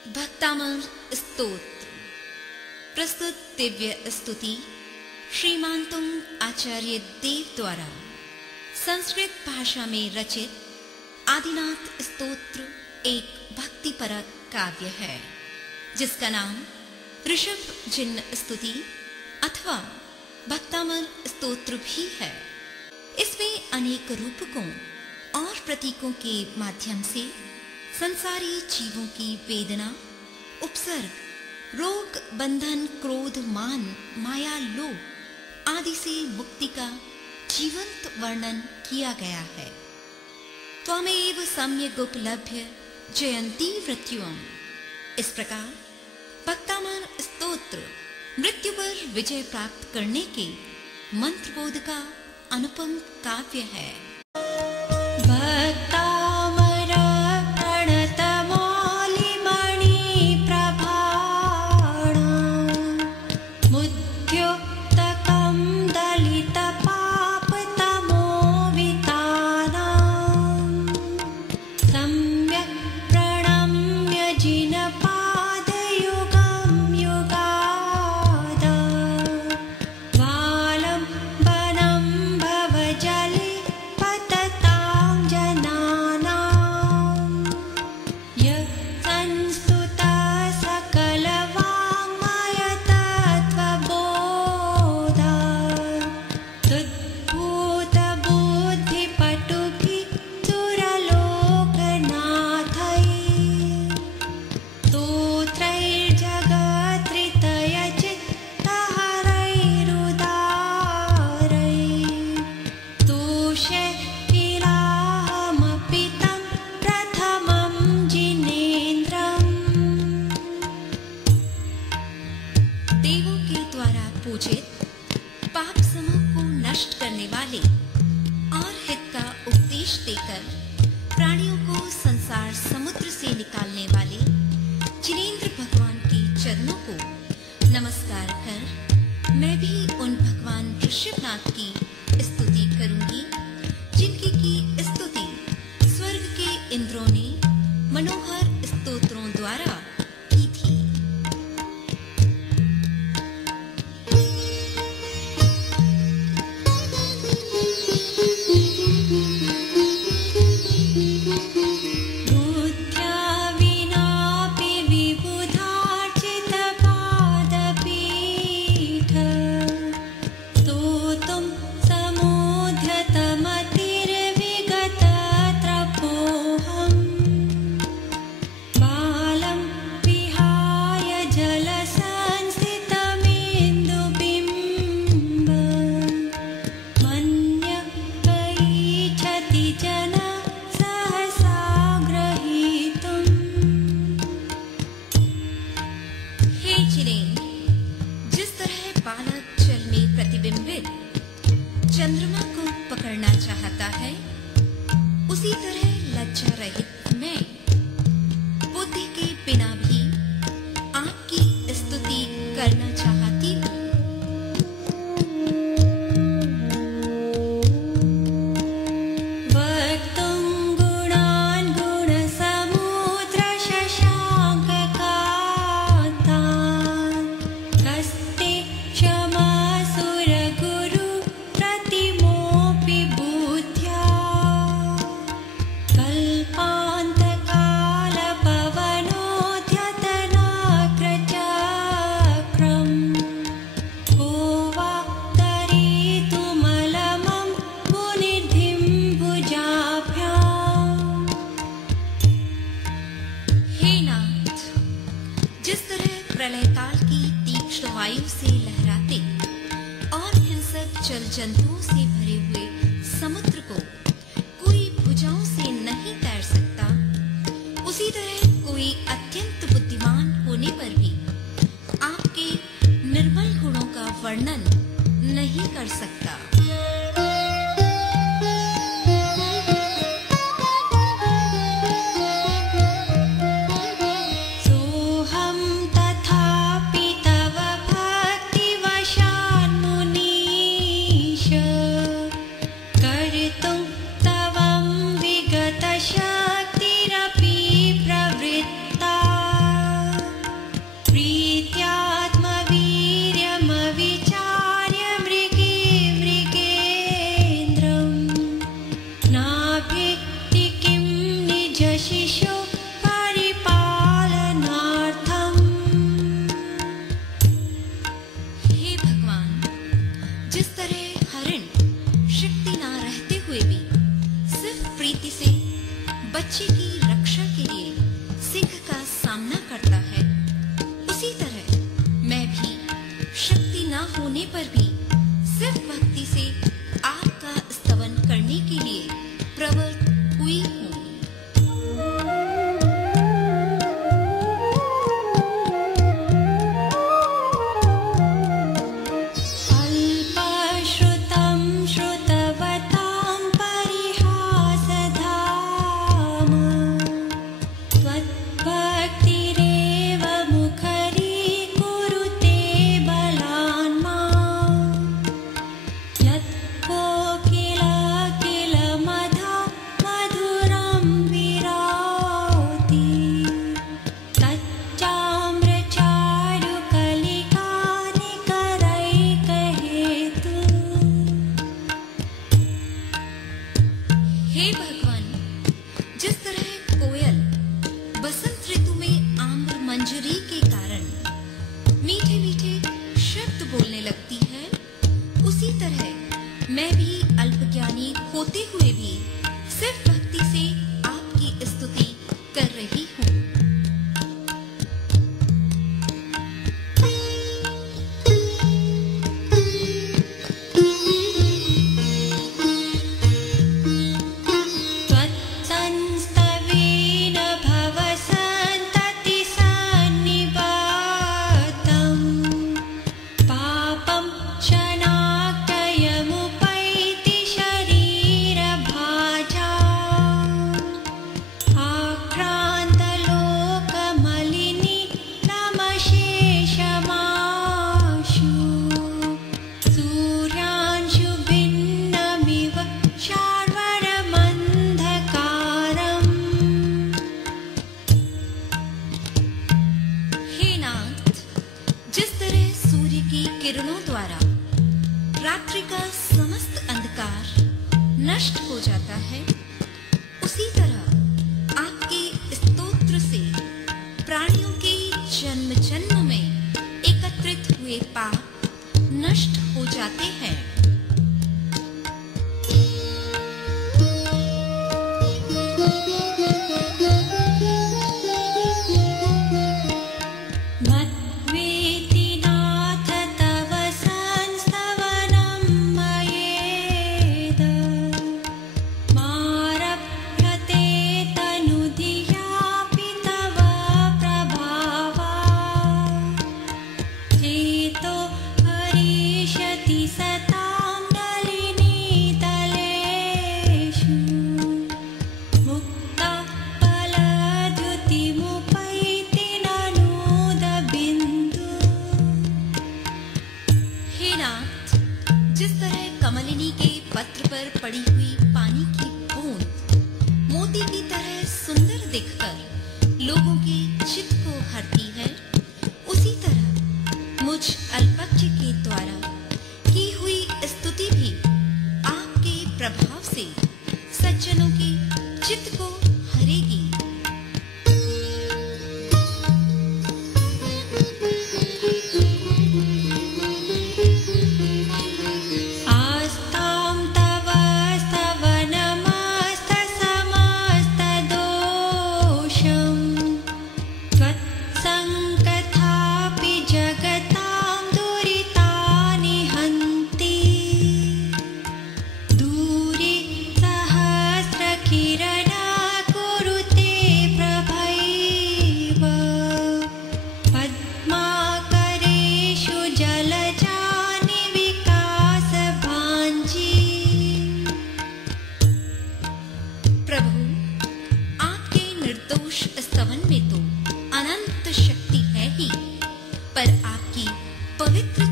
भक्तामर स्तोत्र प्रस्तुत दिव्य स्तुति श्रीमानतुंग आचार्य देव द्वारा संस्कृत भाषा में रचित आदिनाथ स्तोत्र एक भक्तिपरक काव्य है जिसका नाम ऋषभ जिन्न स्तुति अथवा भक्तामर स्तोत्र भी है। इसमें अनेक रूपकों और प्रतीकों के माध्यम से संसारी जीवों की वेदना, उपसर्ग, रोग, बंधन, क्रोध, मान, माया, लोभ आदि से मुक्ति का जीवंत वर्णन किया गया है। त्वमेव सम्यग् उपलभ्य जयंती मृत्युम। इस प्रकार भक्तामर स्तोत्र मृत्यु पर विजय प्राप्त करने के मंत्रबोध का अनुपम काव्य है। पाप समूह को नष्ट करने वाले और हित का उपदेश देकर प्राणियों को संसार समुद्र से निकालने वाले जिनेंद्र भगवान के चरणों को नमस्कार कर मैं भी उन भगवान ऋषभनाथ की स्तुति करूंगी जिनकी की स्तुति स्वर्ग के इंद्रों ने मनोहर स्तोत्रों द्वारा की थी। चंद्रमा को पकड़ना चाहता है उसी तरह लज्जा रहित मैं बुद्धि के बिना भी आपकी स्तुति करना चाहती हूँ। प्रलय काल की तीक्ष्ण वायु से लहराते और हिंसक जल जंतुओं से भरे हुए समुद्र को कोई भुजाओं से नहीं तैर सकता, उसी तरह कोई अत्यंत बुद्धिमान होने पर भी आपके निर्मल गुणों का वर्णन नहीं कर सकता। रहने पर भी सिर्फ भक्ति से आपका स्तवन करने के लिए प्रवृत्त हुई हूँ। हे भगवान, जिस तरह कोयल बसंत ऋतु में आम्र मंजरी के कारण मीठे मीठे शब्द बोलने लगती है, उसी तरह मैं भी अल्पज्ञानी होते हुए भी सिर्फ भक्ति से आपकी स्तुति कर रही हूँ। किरणों द्वारा रात्रि का समस्त अंधकार नष्ट हो जाता है, उसी तरह आपके स्तोत्र से प्राणियों के जन्म जन्म में एकत्रित हुए पाप नष्ट हो जाते हैं। जिस तरह कमलिनी के पत्र पर पड़ी हुई पानी की बूंद मोती की तरह सुंदर दिखकर लोगों के चित्त को हरती है, उसी तरह मुझ अल्पज्ञ के द्वारा की हुई स्तुति भी आपके प्रभाव से सज्जनों के चित्त को हरेगी।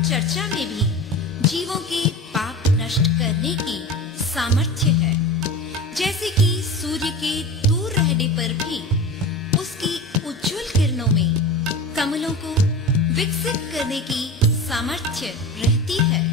चर्चा में भी जीवों के पाप नष्ट करने की सामर्थ्य है, जैसे कि सूर्य के दूर रहने पर भी उसकी उज्जवल किरणों में कमलों को विकसित करने की सामर्थ्य रहती है।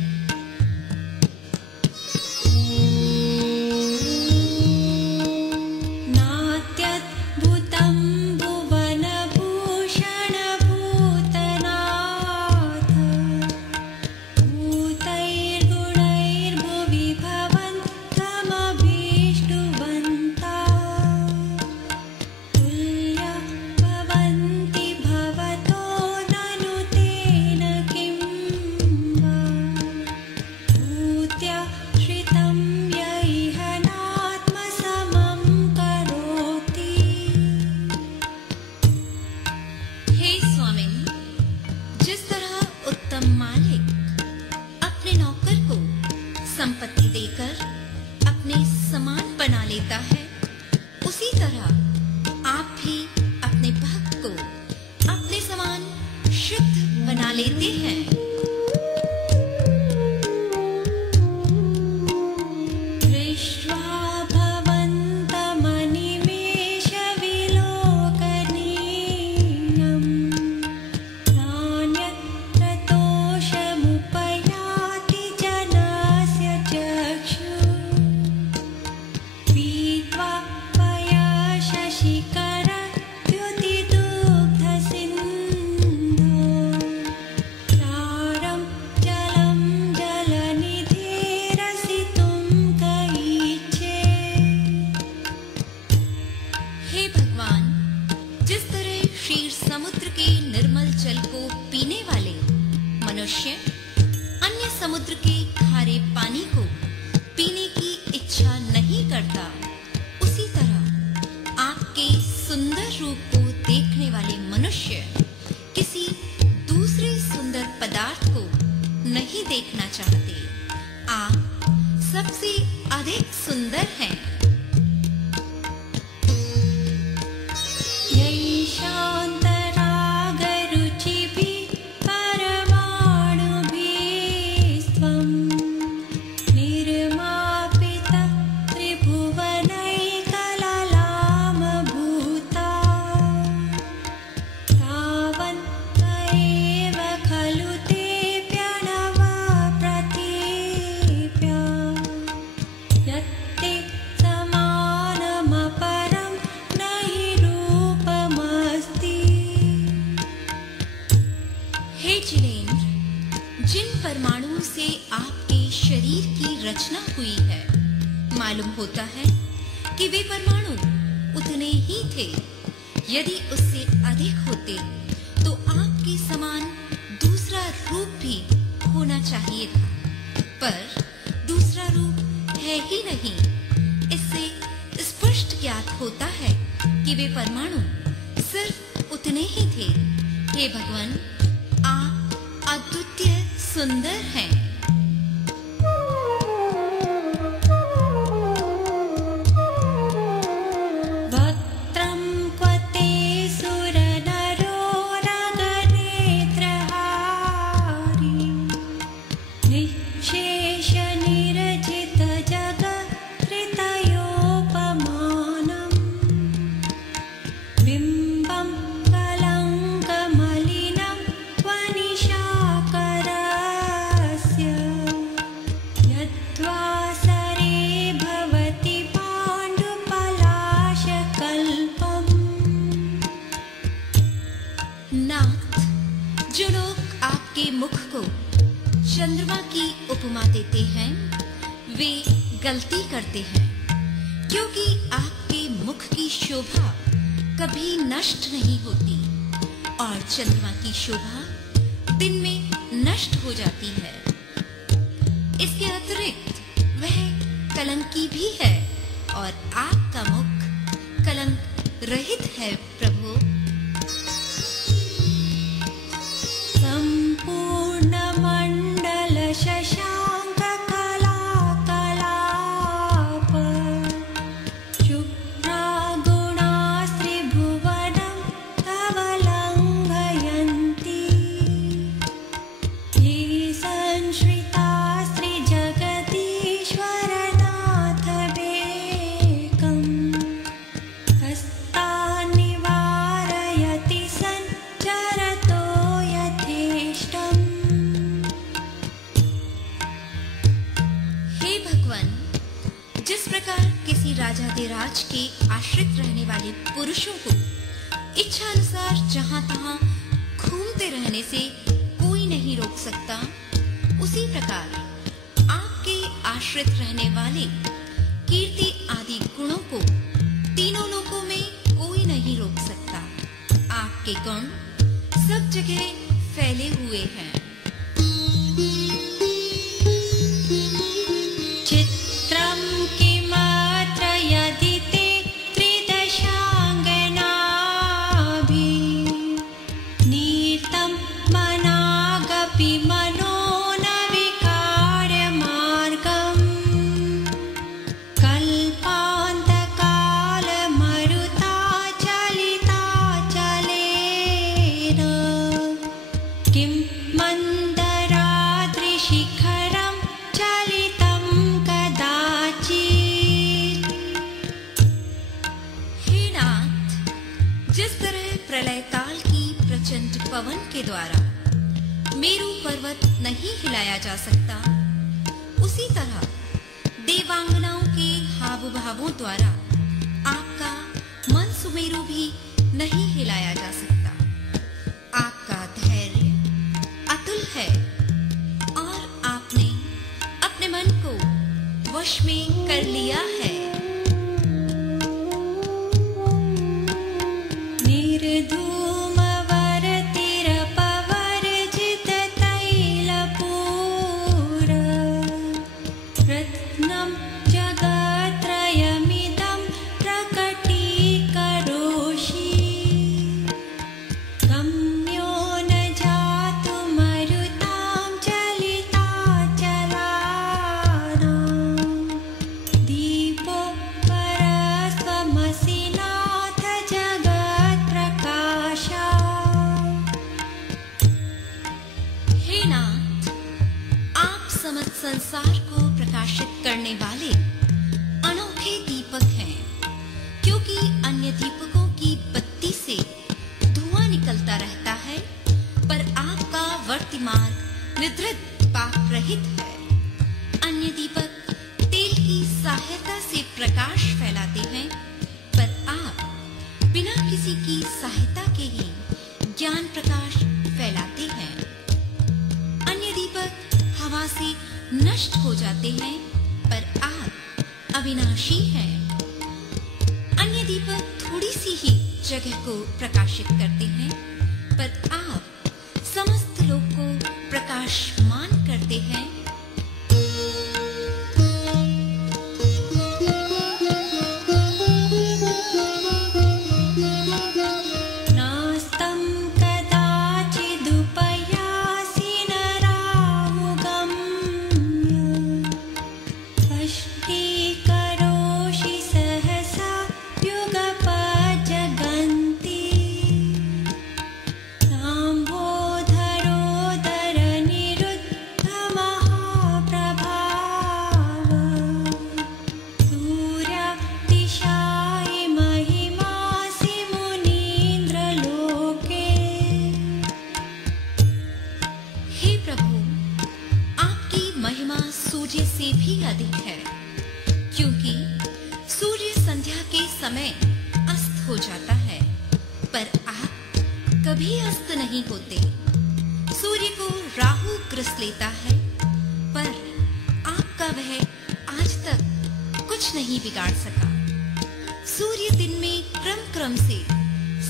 लेते हैं। अन्य समुद्र के खारे पानी को पीने की इच्छा नहीं करता, उसी तरह आपके सुंदर रूप को देखने वाले मनुष्य किसी दूसरे सुंदर पदार्थ को नहीं देखना चाहते। आप सबसे अधिक सुंदर हैं। जिन परमाणुओं से आपके शरीर की रचना हुई है, मालूम होता है कि वे परमाणु उतने ही थे। यदि उससे अधिक होते तो आपके समान दूसरा रूप भी होना चाहिए था, पर दूसरा रूप है ही नहीं। इससे स्पष्ट ज्ञात होता है कि वे परमाणु सिर्फ उतने ही थे। हे भगवान, आप अद्वितीय सुंदर हैं। नाथ, जो लोग आपके मुख को चंद्रमा की उपमा देते हैं, वे गलती करते हैं, क्योंकि आपके मुख की शोभा कभी नष्ट नहीं होती और चंद्रमा की शोभा दिन में नष्ट हो जाती है। इसके अतिरिक्त वह कलंकी भी है और आपका मुख कलंक रहित है प्रभु। जिस प्रकार किसी राजाधिराज के आश्रित रहने वाले पुरुषों को इच्छा अनुसार जहां तहां घूमते रहने से कोई नहीं रोक सकता, उसी प्रकार आपके आश्रित रहने वाले कीर्ति आदि गुणों को तीनों लोकों में कोई नहीं रोक सकता। आपके गुण सब जगह फैले हुए हैं। प्रलय काल की प्रचंड पवन के द्वारा मेरू पर्वत नहीं हिलाया जा सकता, उसी तरह देवांगनाओं के हाव भावों द्वारा आपका मन सुमेरु भी नहीं हिलाया जा सकता। आपका धैर्य अतुल है और आपने अपने मन को वश में कर लिया है। संसार को प्रकाशित करने वाले अनोखे दीपक हैं, क्योंकि अन्य दीपकों की बत्ती से धुआं निकलता रहता है, पर आपका वर्तिमार्ग निद्रित पाप रहित है। अन्य दीपक तेल की सहायता से प्रकाश फैलाते हैं, पर आप बिना किसी की सहायता के ही ज्ञान प्रकाश फैलाते हैं। अन्य दीपक हवा से नष्ट हो जाते हैं, पर आप अविनाशी हैं। अन्य दीपक थोड़ी सी ही जगह को प्रकाशित करते हैं, पर आप समस्त लोक को प्रकाशमान करते हैं। सूर्य से भी अधिक है, क्योंकि सूर्य संध्या के समय अस्त हो जाता है, पर आप कभी अस्त नहीं होते। सूर्य को राहु ग्रस लेता है, पर आपका वह आज तक कुछ नहीं बिगाड़ सका। सूर्य दिन में क्रम क्रम से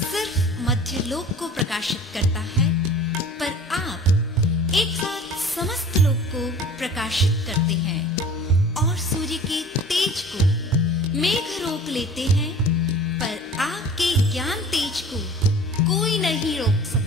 सिर्फ मध्यलोक को प्रकाशित करता है, पर आप एक साथ समस्त लोक को प्रकाशित करते हैं और सूर्य के तेज को मेघ रोक लेते हैं, पर आपके ज्ञान तेज को कोई नहीं रोक सकता।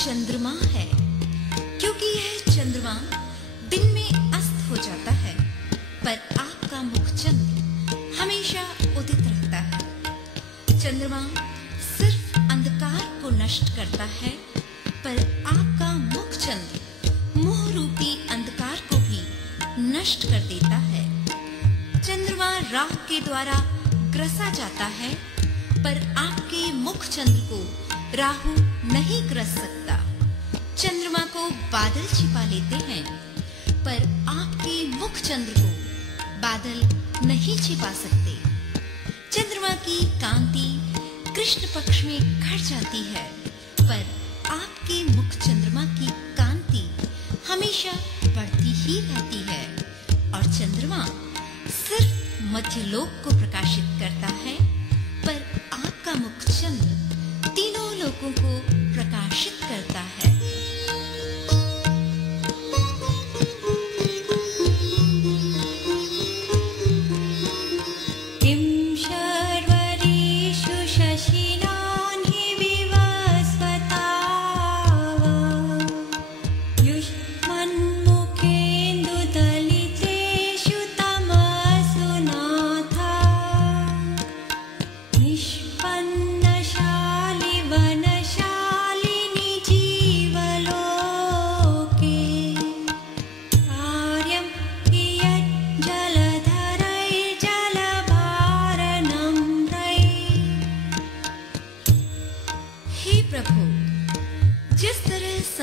चंद्रमा है, क्योंकि यह चंद्रमा दिन में अस्त हो जाता है, पर आपका मुखचंद्र हमेशा उदित रहता है। चंद्रमा सिर्फ अंधकार को नष्ट करता है, पर आपका मुखचंद्र मोह रूपी अंधकार को भी नष्ट कर देता है। चंद्रमा राहु के द्वारा ग्रसा जाता है, पर आपके मुखचंद्र को राहु नहीं ग्रस सकता। चंद्रमा को बादल छिपा लेते हैं, पर आपके मुखचंद्र को बादल नहीं छिपा सकते। चंद्रमा की कांति कृष्ण पक्ष में घट जाती है, पर आपके मुखचंद्रमा की कांति हमेशा बढ़ती ही रहती है, और चंद्रमा सिर्फ मध्यलोक को प्रकाशित करता है, पर आपका मुखचंद्र तीनों लोकों को प्रकाशित करता है।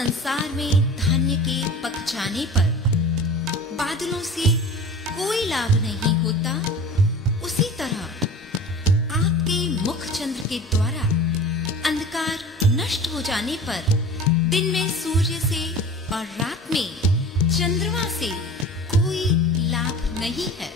संसार में धान्य के पक जाने पर बादलों से कोई लाभ नहीं होता, उसी तरह आपके मुख चंद्र के द्वारा अंधकार नष्ट हो जाने पर दिन में सूर्य से और रात में चंद्रमा से कोई लाभ नहीं है।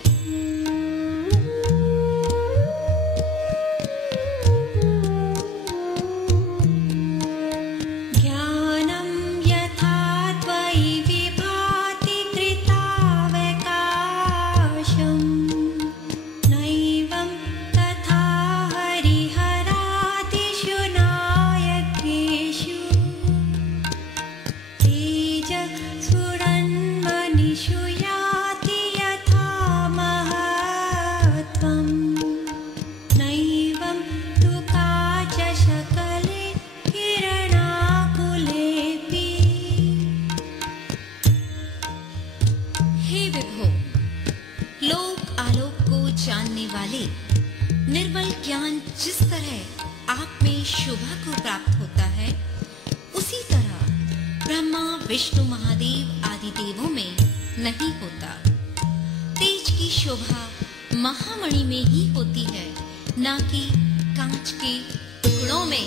जानने वाले निर्मल ज्ञान जिस तरह आप में शोभा को प्राप्त होता है, उसी तरह ब्रह्मा विष्णु महादेव आदि देवों में नहीं होता। तेज की शोभा महामणि में ही होती है, न कि कांच के टुकड़ों में।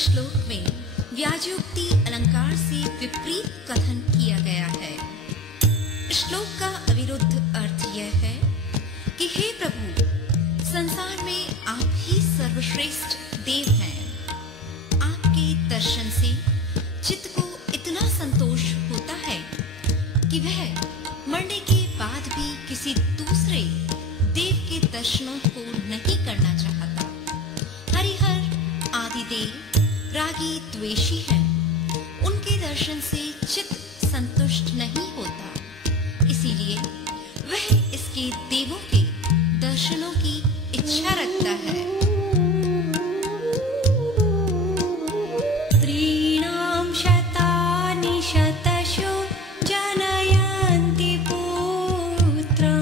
श्लोक में व्याजोक्ति अलंकार से विपरीत कथन किया गया है। श्लोक का अविरुद्ध अर्थ यह है कि हे प्रभु, संसार में आप ही सर्वश्रेष्ठ देव हैं। आपके दर्शन से चित्त को इतना संतोष होता है कि वह मरने के बाद भी किसी दूसरे देव के दर्शनों को नहीं करना चाहता। हरिहर आदि देव रागी द्वेषी हैं, उनके दर्शन से चित्त संतुष्ट नहीं होता, इसीलिए वह इसके देवों के दर्शनों की इच्छा रखता है। त्रीणां शतानि शतशो जनयन्ति पुत्रान्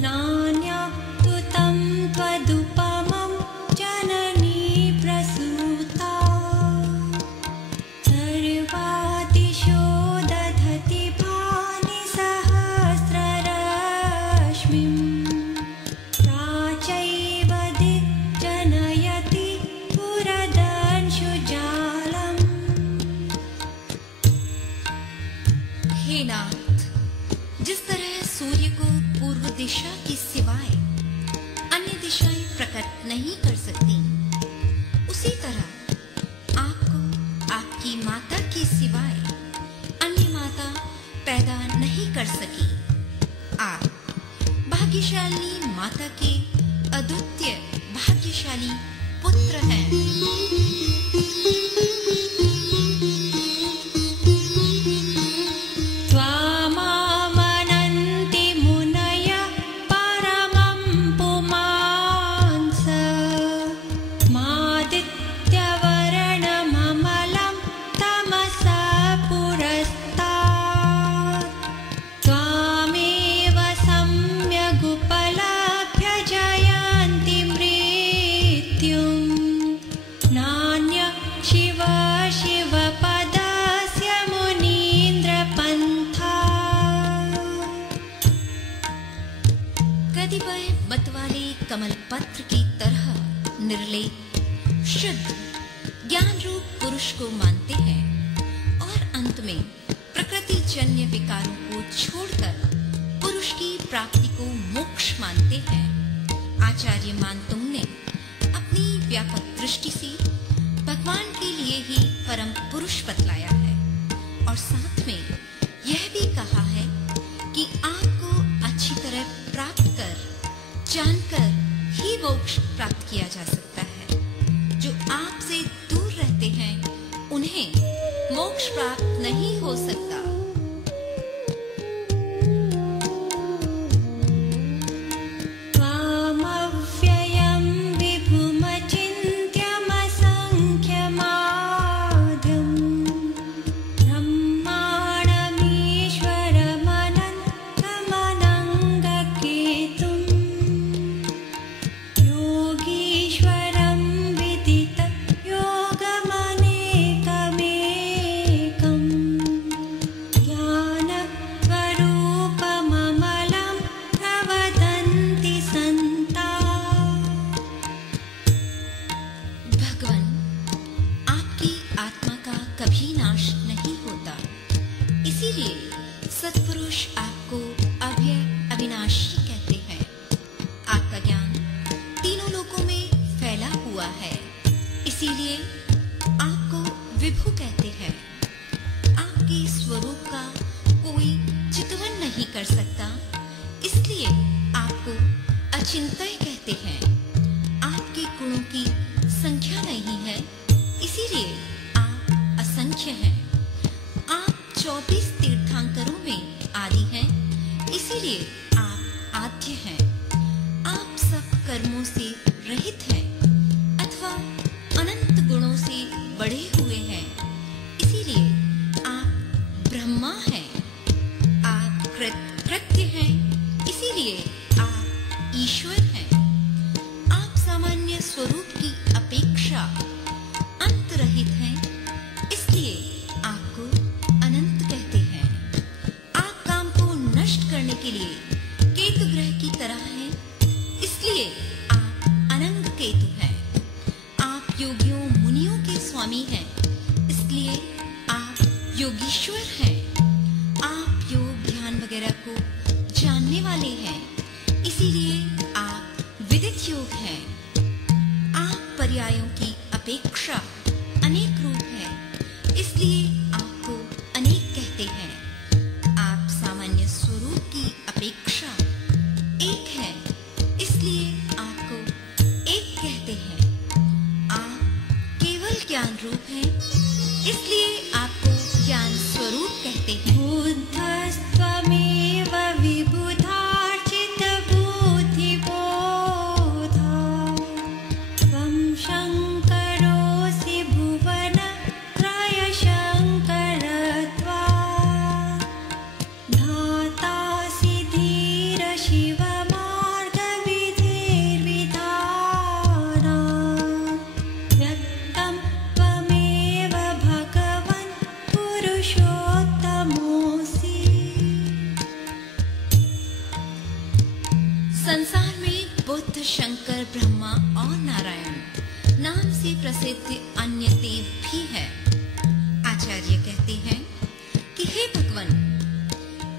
नान्या तु तं त्वदुपमं जननी प्रसूता सर्वादिशो दधति भानि सहस्ररश्मिं प्राचैव दिग्जनयति पुरदंशुजालम्। हे नाथ, जिस तरह सूर्य को पूर्व दिशा के सिवाय अन्य दिशाएं प्रकट नहीं कर सकती, उसी तरह आपको आपकी माता के सिवाय अन्य माता पैदा नहीं कर सकी। आप भाग्यशाली माता के अद्वितीय भाग्यशाली पुत्र हैं। त्वामामनन्ति मुनयः परमं पुमांस मादित्यवर्णममलं तमसा पुरस्तात् त्वामेव सम्यगुपलभ्य जयन्ति मृत्युं नान्यः शिव शिवपदस्य मुनीन्द्रपन्था। कतिपय मत वाले कमल पत्र की तरह निर्लेप शुद्ध ज्ञान रूप पुरुष को मानते हैं और अंत में प्रकृति जन्य विकारों को छोड़कर पुरुष की प्राप्ति को मोक्ष मानते हैं। आचार्य मानतुंग ने अपनी व्यापक दृष्टि से भगवान के लिए ही परम पुरुष बतलाया है और साथ में यह भी कहा है पुरुष आपको अव्यय अविनाशी कहते हैं। आपका ज्ञान तीनों लोकों में फैला हुआ है, इसीलिए आपको विभु कहते हैं। आपके स्वरूप का कोई चितवन नहीं कर सकता, इसलिए आपको अचिंत्य कहते हैं। आपके गुणों की संख्या नहीं है, इसीलिए आप असंख्य हैं। आप 24 तीर्थंकरों में आदि हैं, इसीलिए आप आद्य हैं। आप सब कर्मों से रहित हैं अथवा अनंत गुणों से बढ़े हुए हैं, इसीलिए आप ब्रह्मा हैं। आप कृत्य हैं, इसीलिए आप ईश्वर हैं। आप सामान्य स्वरूप की अपेक्षा अंत रहित हैं, इसलिए आपको अनंत कहते हैं। आप काम को नष्ट करने के लिए केतु ग्रह की तरह हैं, इसलिए आप अनंग केतु हैं। आप योगियों मुनियों के स्वामी हैं, इसलिए आप योगीश्वर हैं। आप योग ध्यान वगैरह को जानने वाले हैं, इसीलिए आप विदित योग हैं। आप पर्यायों की अपेक्षा अनेक रूप हैं, इसलिए आपको अनेक कहते हैं। आप सामान्य स्वरूप की अपेक्षा एक है, इसलिए आपको एक कहते हैं। आप केवल ज्ञान रूप हैं, इसलिए आपको ज्ञान स्वरूप कहते हैं। बुद्धस्त्वमेव विबुधार्चित बुद्धिबोधा त्वं शङ्करोऽसि भुवनत्रयशङ्करत्वात् धातासि धीर शिवमार्गविधिर्विधानात् व्यक्तं त्वमेव भगवन् पुरुषोत्तमोऽसि। संसार में बुद्ध, शंकर, ब्रह्मा और नारायण नाम से प्रसिद्ध अन्य देव भी है। आचार्य कहते हैं कि हे भगवान,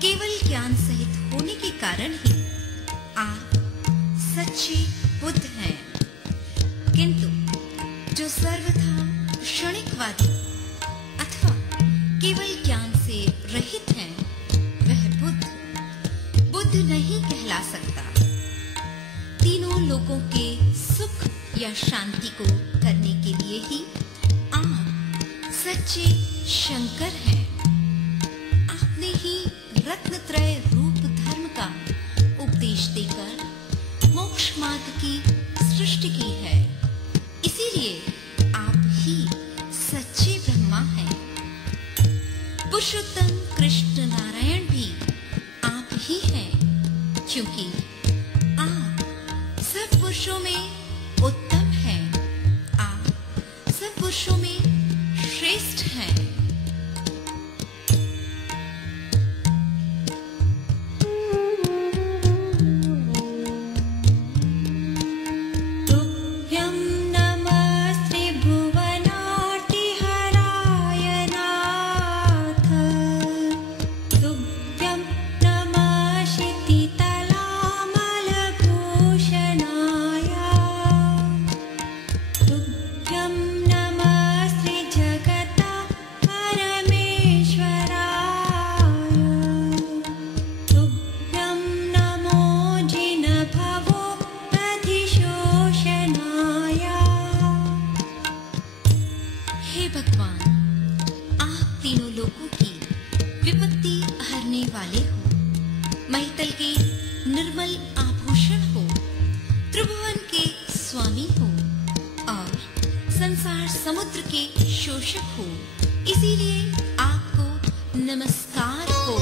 केवल ज्ञान सहित होने के कारण ही आप सच्चे बुद्ध हैं, किंतु जो सर्वथा क्षणिकवादी अथवा केवल ज्ञान से रहित हैं, वह बुद्ध नहीं कहला सकता। तीनों लोगों के सुख या शांति को करने के लिए ही आप सच्चे शंकर हैं। आपने ही रत्नत्रय रूप धर्म का उपदेश देकर मोक्ष मार्ग की सृष्टि की है, इसीलिए आप ही सच्चे ब्रह्मा हैं। पुरुषोत्तम कृष्ण नारायण भी आप ही हैं, क्योंकि आप सब पुरुषों में उत्तम हैं। आप सब पुरुषों में श्रेष्ठ हैं। तुभ्यं नमस्ते भुवनार्तिहराय नाथ तुभ्यं नमः क्षितितलामलभूषणाय तुभ्यं नमस्ते जगता परमेश्वराय तुभ्यं नमो जिनभवो दधिशोषणाय। हे भगवान, आप तीनों लोगों की विपत्ति हरने वाले हो, महितल के निर्मल आभूषण हो, त्रिभुवन के स्वामी हो और संसार समुद्र के शोषक हो, इसीलिए आपको नमस्कार हो।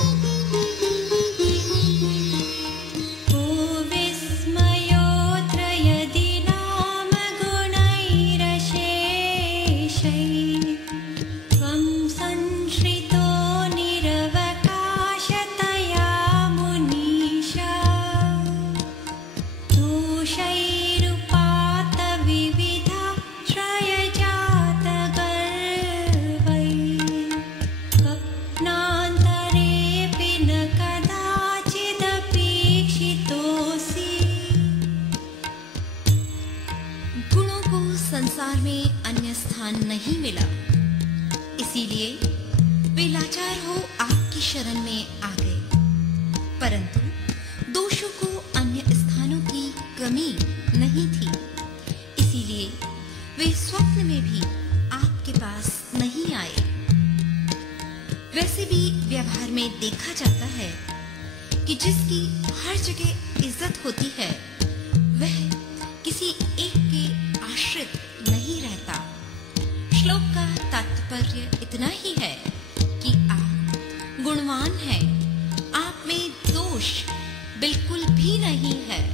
को विस्मयोऽत्र यदि नाम गुणैरशेषैः त्वं संश्रितो निरवकाशतया मुनीशा दोषैरुपात्तविविधा श्रयजातगर्भा स्थान नहीं मिला, इसीलिए वे लाचार हो आपकी शरण में आ गए। परंतु दोषों को अन्य स्थानों की कमी नहीं थी, इसीलिए वे स्वप्न में भी आपके पास नहीं आए। वैसे भी व्यवहार में देखा जाता है कि जिसकी हर जगह इज्जत होती है वह किसी एक के आश्रित नहीं रहता। श्लोक का तात्पर्य इतना ही है कि आप गुणवान हैं, आप में दोष बिल्कुल भी नहीं है।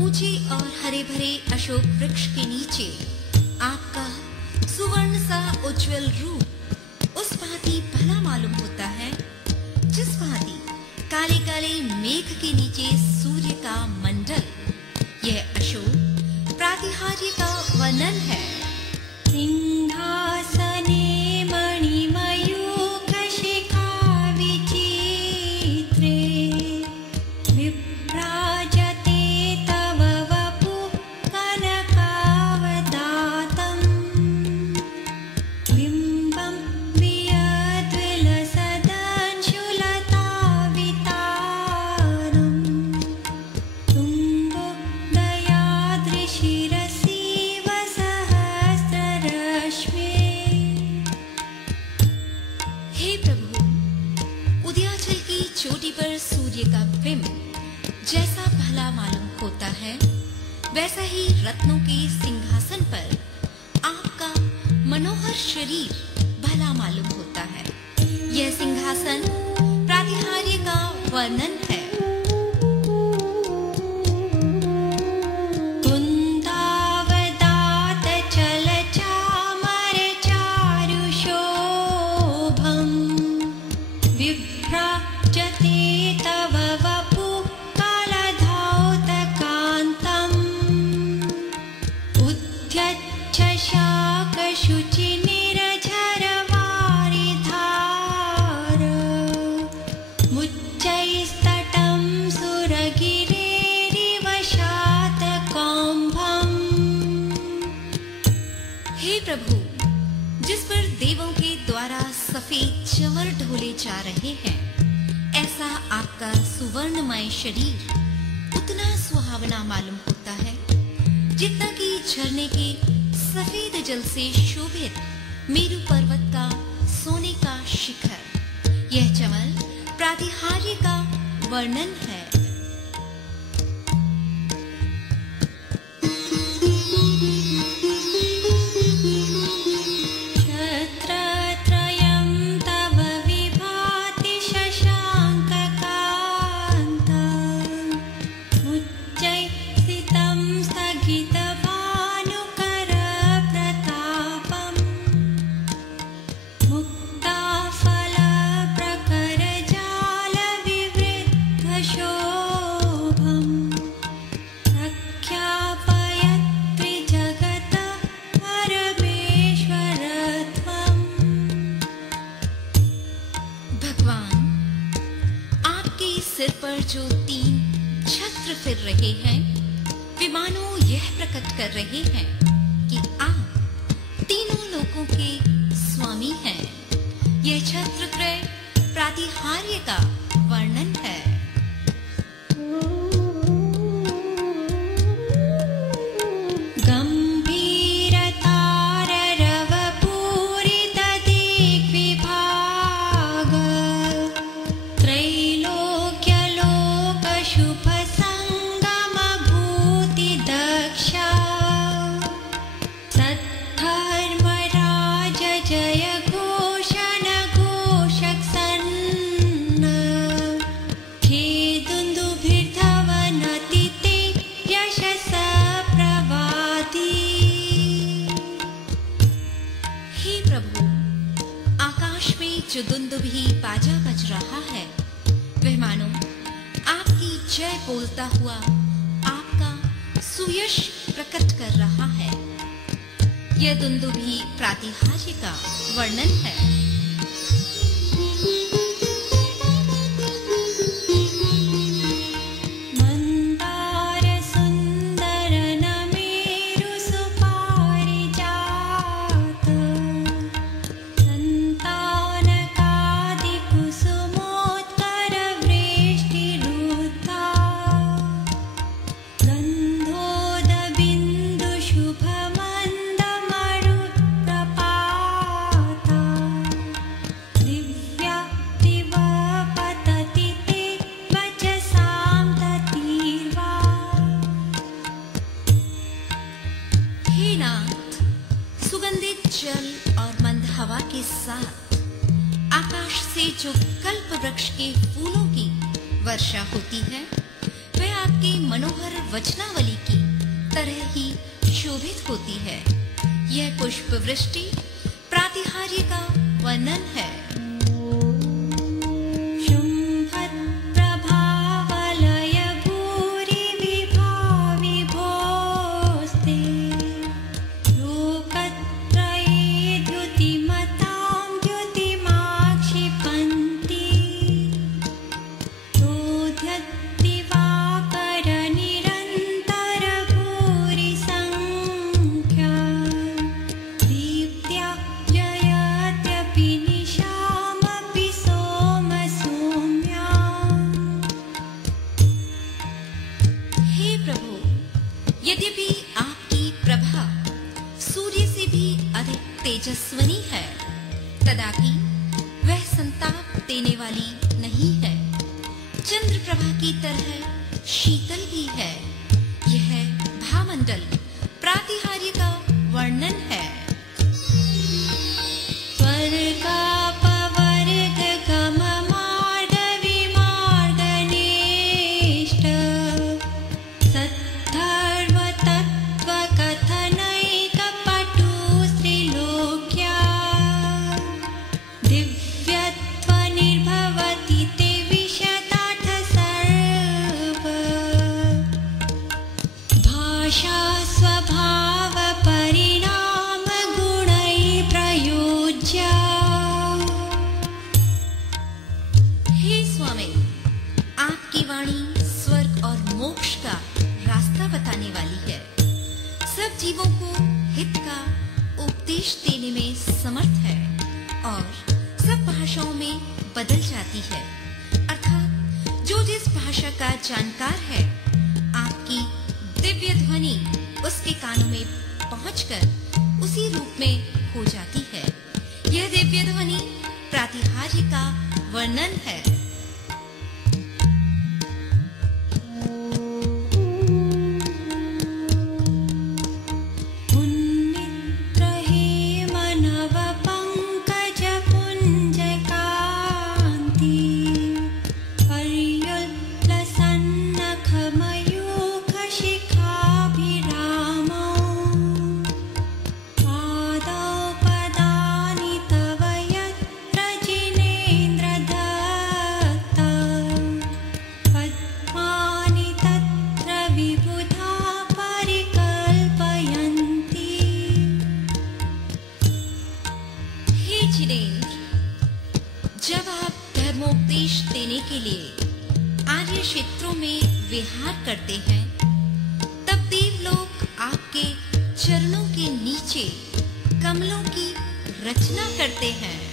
ऊंचे और हरे भरे अशोक वृक्ष के नीचे आपका सुवर्ण सा उज्जवल रूप उस भांति भला मालूम होता है जिस भांति काले काले मेघ के नीचे सूर्य का मंडल। यह अशोक प्रातिहार्य का वर्णन है। सिंहासने मणिमयूख शिखा विचित्रे विभ्राजते तव वपु कनकावदातं बिम्बं वियद्विलसदंशुलतावितारम् तुम्बोदयादृशिरसीव सहस्ररश्मे। हे प्रभु, उदयाचल की चोटी पर सूर्य का बिंब जैसा भला मालूम होता है, वैसा ही रत्नों के सिंहासन पर आपका मनोहर शरीर भला मालूम होता है। यह सिंहासन प्रातिहार्य का वर्णन है। कुन्दावदात चलचामर चारुशोभम् विभ्राजते तव वपु कालधौतकान्तम् उद्यच्छ शाकशुचिनिरझरवारिधार मुच्चैस्तटं सुरगिरेरिव शातकौम्भम्। हे प्रभु, जिस पर देवों के द्वारा सफेद चंवर ढोले जा रहे हैं, ऐसा आपका सुवर्णमय शरीर उतना सुहावना मालूम होता है जितना कि झरने के सफेद जल से शोभित मेरू पर्वत का सोने का शिखर। यह चमन प्रातिहार्य का वर्णन है। छत्रत्रयं तव विभाति शशाङ्ककान्ता उच्चैस्थितं स्थगितभानुकरप्रतापम् मुक्ताफलप्रखरजालविवृद्धशोभम् प्रख्यापयत्रि जगतः परमेश्वरत्वम्। भगवान, आपके सिर पर जो 3 छत्र फिर रहे हैं, वे मानो यह प्रकट कर रहे हैं कि आप तीनों लोकों के स्वामी हैं। यह छत्रत्रय प्रातिहार्य का वर्णन है। गम्भीरताररवपूरितदिग्विभाग त्रैलोक्यलोकशुभसङ्गमभूतिदक्षा सद्धर्मराज जय घोषण जो दुंदुभी बाजा बज रहा है वह मानो आपकी जय बोलता हुआ आपका सुयश प्रकट कर रहा है। यह दुंदुभी प्रातिहार्य का वर्णन है। जो कल्प वृक्ष के फूलों की वर्षा होती है वह आपके मनोहर वचनावली की तरह ही शोभित होती है। यह पुष्प वृष्टि प्रातिहार्य का वर्णन है। यद्यपि आपकी प्रभा सूर्य से भी अधिक तेजस्वनी है, तदापि वह संताप देने वाली नहीं है। चंद्र प्रभा की तरह शीतल भी है। यह भामंडल प्रातिहार्य का वर्णन है। जीवों को हित का उपदेश देने में समर्थ है और सब भाषाओं में बदल जाती है। अर्थात जो जिस भाषा का जानकार है, आपकी दिव्य ध्वनि उसके कानों में पहुंचकर उसी रूप में हो जाती है। यह दिव्य ध्वनि प्रातिहार्य का वर्णन है। जब आप धर्मोपदेश देने के लिए आर्य क्षेत्रों में विहार करते हैं, तब देवलोक आपके चरणों के नीचे कमलों की रचना करते हैं।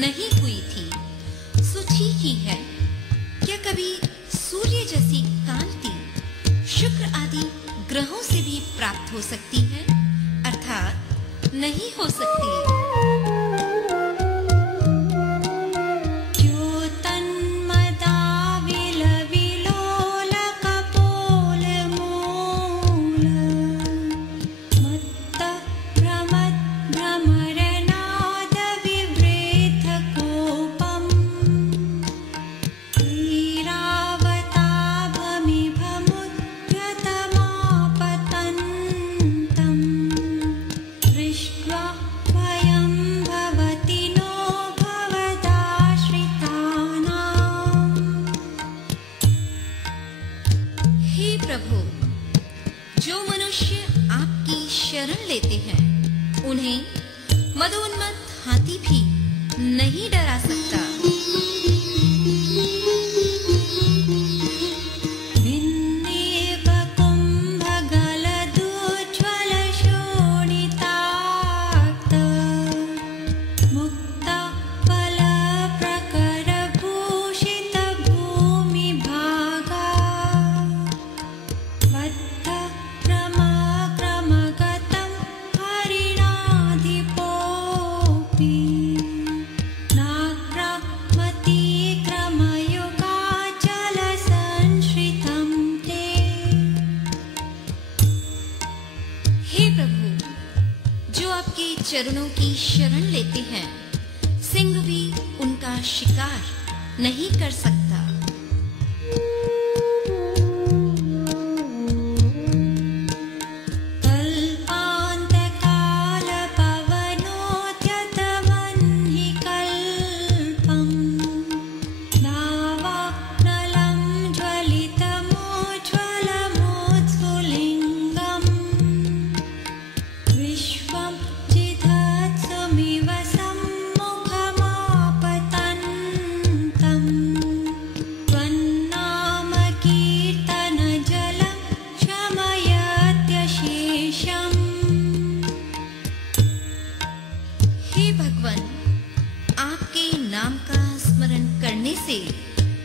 नहीं हुई थी, सो ठीक ही है। क्या कभी सूर्य जैसी कांति शुक्र आदि ग्रहों से भी प्राप्त हो सकती है? अर्थात नहीं हो सकती। लेते हैं, उन्हें मदोन्मत्त हाथी भी नहीं डरा सकता। चरणों की शरण लेते हैं, सिंह भी उनका शिकार नहीं कर सकता।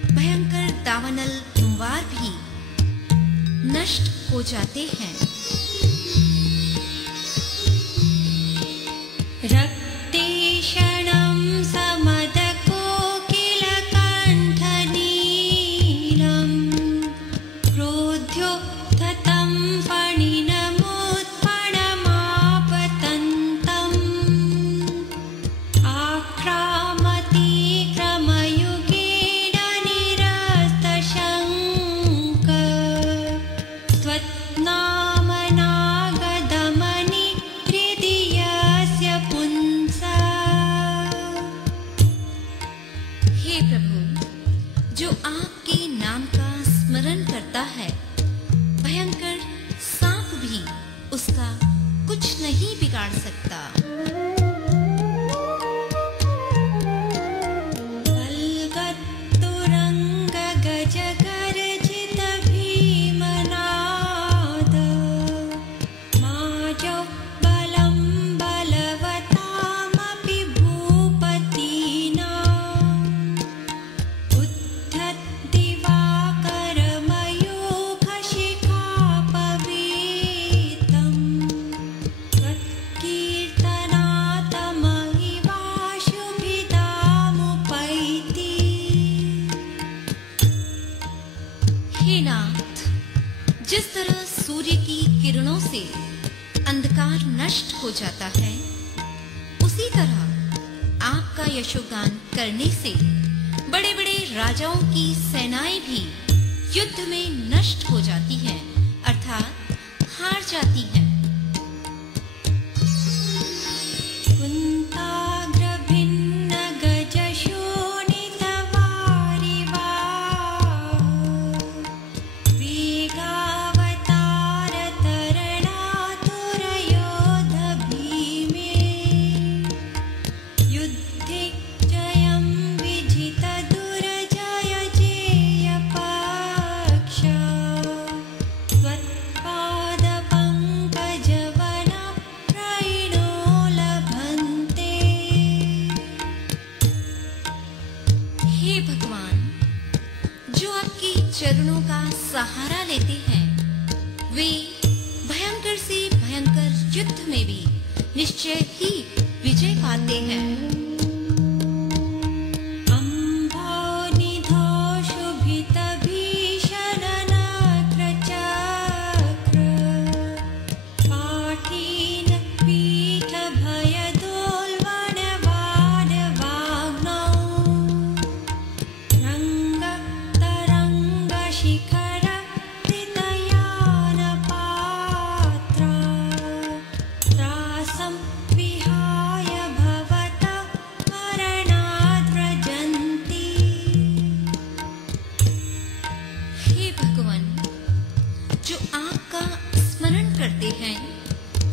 भयंकर दावानल धुंवार भी नष्ट हो जाते हैं। रक्तेषणं समदको किल कण्ठनीरं क्रोध्योत्थतं फणिनमुत्फणमापतन्तम् आक्रामति क्रमयुगेन निरस्तशङ्क त्वत्नामनागदमनि हृदयस्य पुंसा। हे प्रभु, जो आपके नाम का स्मरण करता है, भयंकर सांप भी उसका कुछ नहीं बिगाड़ सकता। बलगत्तुरंग गजगर्जित भीमनाद माजौ बलं बलवतामपि भूपतीनाम् उद्धद्दिवाकरमयूखशिखापवीतम् त्वत्कीर्तनातमहिवाशुभिदामुपैति। हे नाथ, जिस तरह सूर्य की किरणों से अंधकार नष्ट हो जाता है, उसी तरह आपका यशोगान करने से बड़े बड़े राजाओं की सेनाएं भी युद्ध में नष्ट हो जाती हैं, अर्थात हार जाती हैं। कुन्ताग्रभिन्न गजशोणितवारिवा वेगावतारतरणातुरयोध भीमे युद्धे जयं विजितदुर्जय जेयपक्ष त्वत्पादपङ्कज देते हैं, वे भयंकर से भयंकर युद्ध में भी निश्चय ही विजय पाते हैं।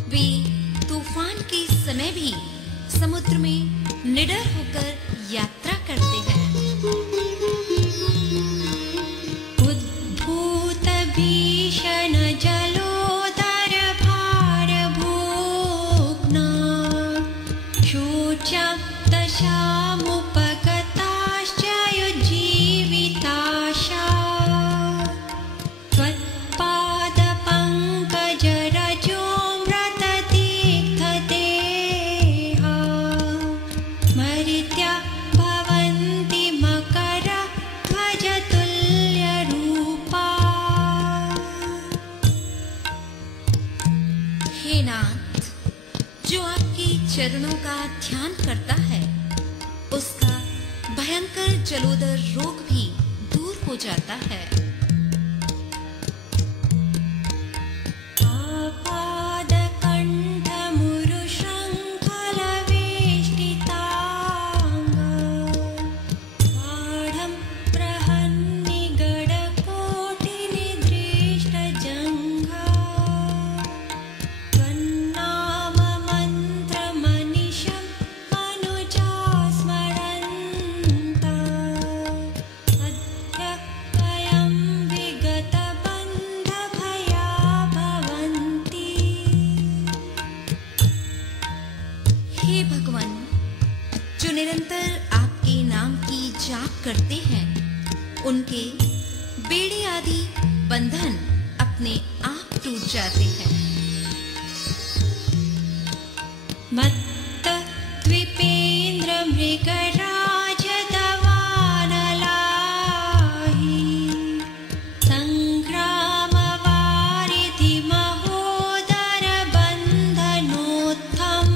वे तूफान के समय भी समुद्र में निडर होकर यात्रा करते हैं। उद्भूत भीषण जलोदर भार भूग्ना शोचं दशामुपगताश्च युज्जीविताशा जो आपके चरणों का ध्यान करता है, उसका भयंकर जलोदर रोग भी दूर हो जाता है। हे भगवान, जो निरंतर आपके नाम की जाप करते हैं, उनके बेड़े आदि बंधन अपने आप टूट जाते हैं। मत्त द्वीपेन्द्र मृगराज दवानलाहि संग्राम वारिधि महोदर बन्धनोत्थम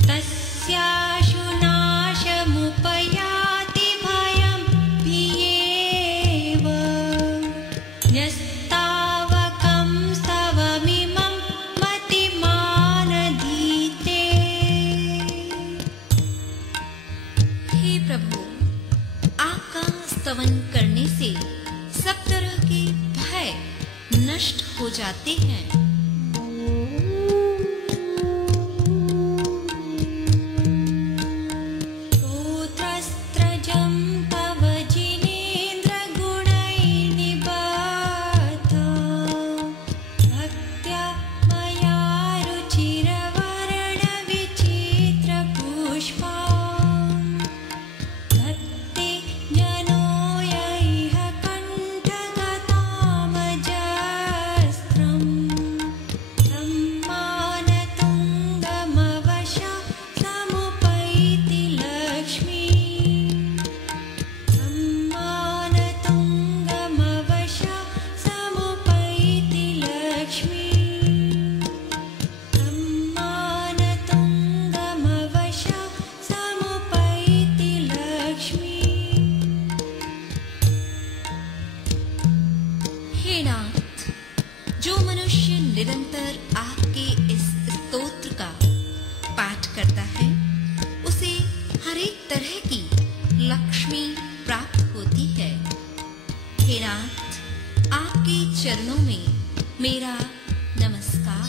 तस्याशु नाशमुपयाति भयं भियेव यस्तावकं स्तवमिमं मतिमानधीते। हे प्रभु, आपका स्तवन करने से सब तरह के भय नष्ट हो जाते हैं। जो मनुष्य निरंतर आपके इस स्तोत्र का पाठ करता है, उसे हर एक तरह की लक्ष्मी प्राप्त होती है। हे नाथ, आपके चरणों में मेरा नमस्कार।